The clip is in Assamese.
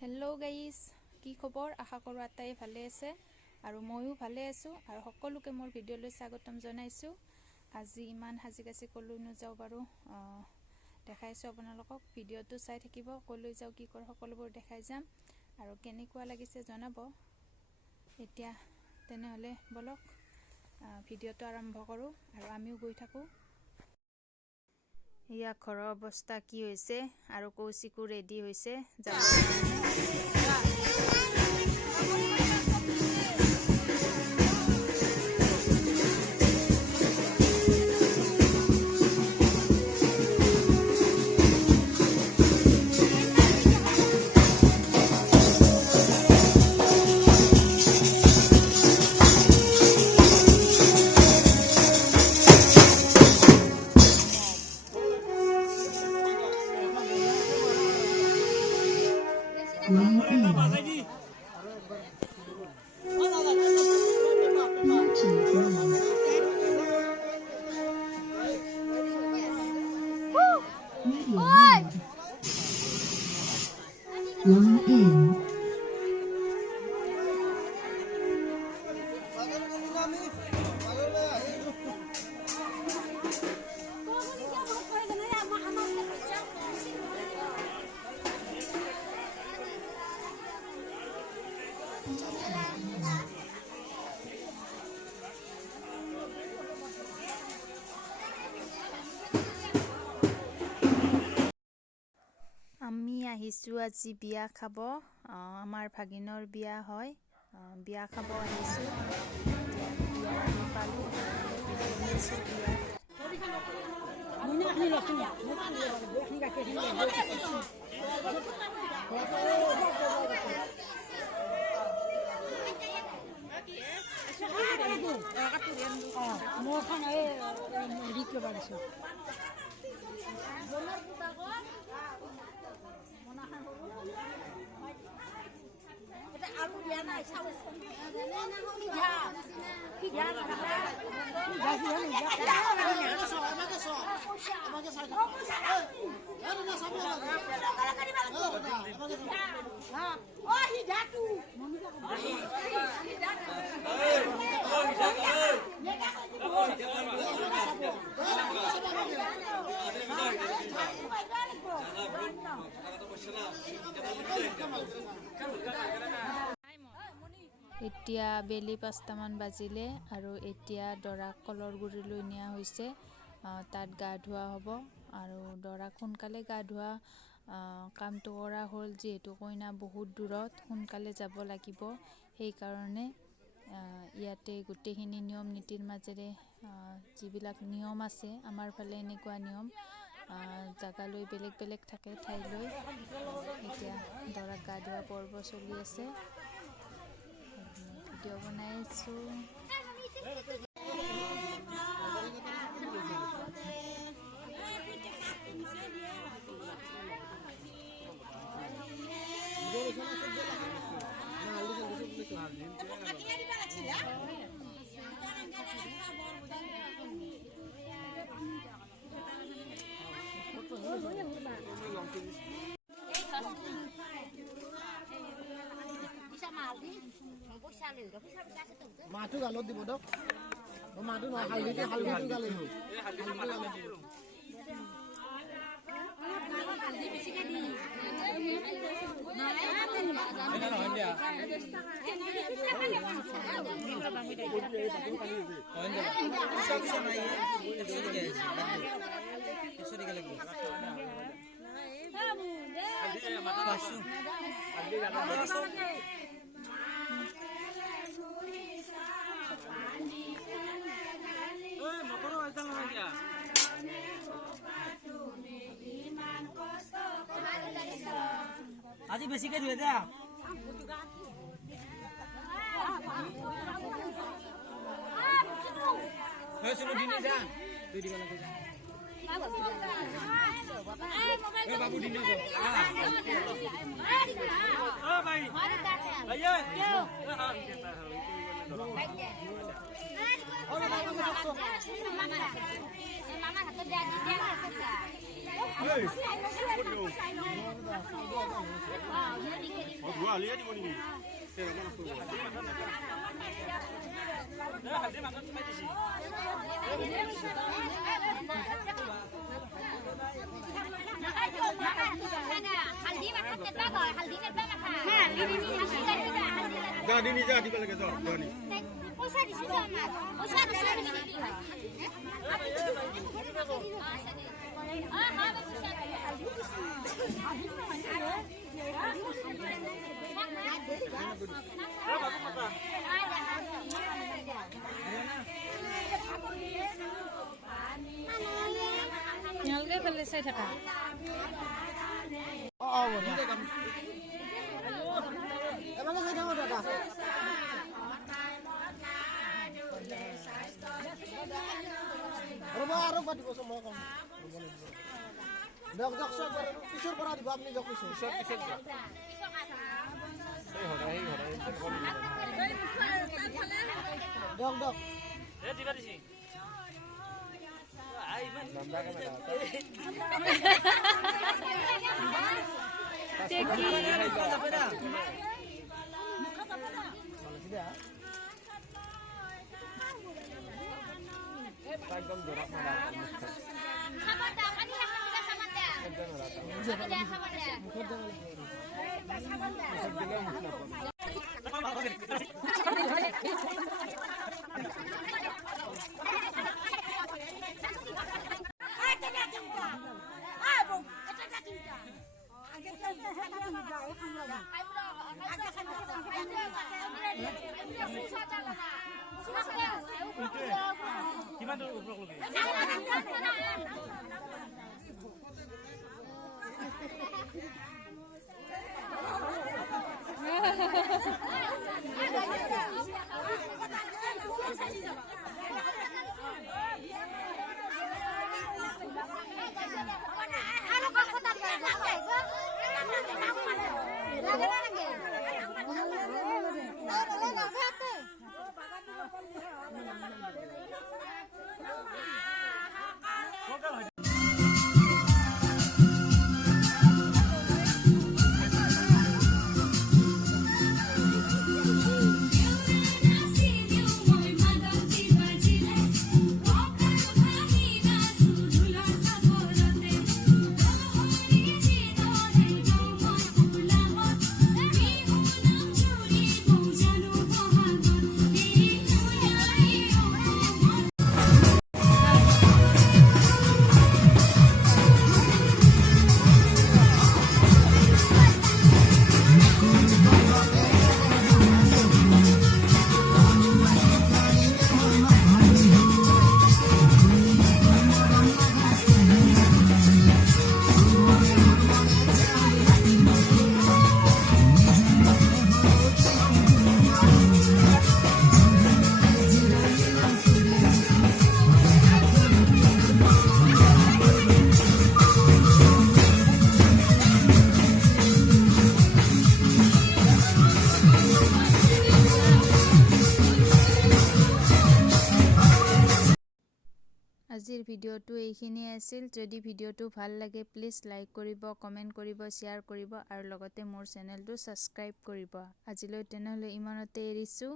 হেল্ল' গাইজ, কি খবৰ? আশা কৰোঁ আটাই ভালে আছে আৰু ময়ো ভালে আছোঁ আৰু সকলোকে মোৰ ভিডিঅ'লৈ স্বাগতম জনাইছোঁ। আজি ইমান সাজি কাচি ক'লৈ নাযাওঁ বাৰু, দেখাইছোঁ আপোনালোকক। ভিডিঅ'টো চাই থাকিব, ক'লৈ যাওঁ কি কৰোঁ সকলোবোৰ দেখাই যাম আৰু কেনেকুৱা লাগিছে জনাব। এতিয়া তেনেহ'লে ব'লক ভিডিঅ'টো আৰম্ভ কৰোঁ আৰু আমিও গৈ থাকোঁ। ইয়া ঘৰৰ অৱস্থা কি হৈছে আৰু কৌশিকো ৰেডি হৈছে যাব। Long in. আমি আহিছোঁ আজি বিয়া খাব। আমাৰ ভাগিনৰ বিয়া হয়, বিয়া খাব আহিছোঁ। এতিয়া বিয়া আহি পালোঁ, আহিছোঁ বিয়াত। এতিয়া বেলি 5টামান বাজিলে আৰু এতিয়া দৰাক কলৰ গুৰিলৈ নিয়া হৈছে। তাত গা ধোৱা হ'ব আৰু দৰাক সোনকালে গা ধোৱা কামটো কৰা হ'ল, যিহেতু কইনা বহুত দূৰত, সোনকালে যাব লাগিব। সেইকাৰণে ইয়াতে গোটেইখিনি নিয়ম নীতিৰ মাজেৰে যিবিলাক নিয়ম আছে, আমাৰ ফালে এনেকুৱা নিয়ম, জাগালৈ বেলেগ বেলেগ থাকে, ঠাইলৈ। এতিয়া দৰাক গা ধোৱা পৰ্ব চলি আছে, ভিডিঅ' বনাই আছোঁ। মাটো গালত দিব দক, মাটো নহয়, হালধিটো গালে হ'ল। আজি বেছিকে ধুয়ে দে। বাবু দিনে তোমালোকে ফালে চাই থাকা এবারে যাই থাকো দাদা আৰু পাতিব মই কম দিয়ক দিয়ক চব পিছৰ পৰা দিব আপুনি দিয়ক পিছৰ দিয়ক দিয়ক একদম জোৰা মাৰা কিমান দূৰ ওপৰলৈকে আজিৰ ভিডিঅ'টো এইখিনিয়ে আছিল। যদি ভিডিঅ'টো ভাল লাগে প্লিজ লাইক কৰিব, কমেণ্ট কৰিব, শ্বেয়াৰ কৰিব আৰু লগতে মোৰ চেনেলটো ছাবস্ক্ৰাইব কৰিব। আজিলৈ তেনেহ'লে ইমানতে এৰিছোঁ।